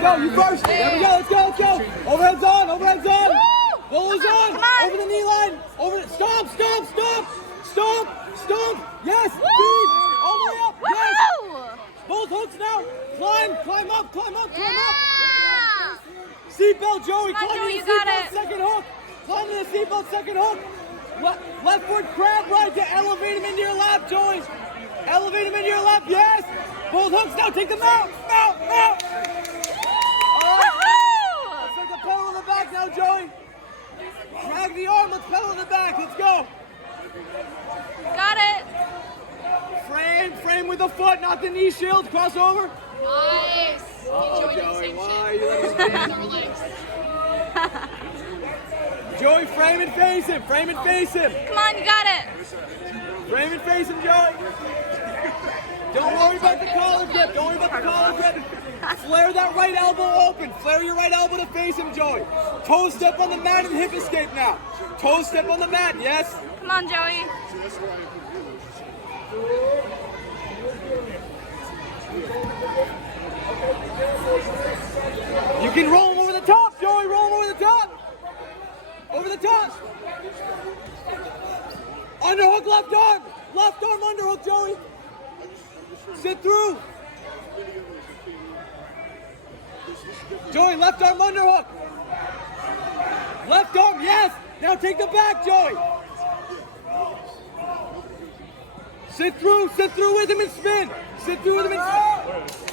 go. You first. There we go. Let's go. Let's go. Overhead's on. Overhead's on. Bowler's on. Come on. Over the knee line. Over. Stop. Stop. Stop. Stop. Stop. Yes. Speed. All the way up. Yes. Both hooks now. Climb. Climb up. Climb up. Climb up. Seatbelt, Joey. Come on, Climb Joey, to you the got seatbelt. it. Second hook. Climb to the seatbelt. Second hook. Left foot crab right to elevate him into your lap, Joey. Elevate him into your lap. Yes. Both hooks now. Take them out. Out. Out. Let's take the pedal in the back now, Joey. Drag the arm. Let's pedal in the back. Let's go. Got it. Frame with the foot, not the knee shield. Cross over. Nice. Uh-oh, Joey. Why are you letting Our legs. Joey, frame and face him. Frame and face him. Come on, you got it. Frame and face him, Joey. Don't worry about the collar grip. Don't worry about the collar grip. Flare that right elbow open. Flare your right elbow to face him, Joey. Toe step on the mat and hip escape now. Toe step on the mat, yes. Come on, Joey. You can roll him over the top, Joey. Roll him over the top. Over the top. Underhook left arm. Left arm underhook, Joey. Sit through. Joey, left arm underhook. Left arm, yes. Now take the back, Joey. Sit through with him and spin. Sit through with him and spin.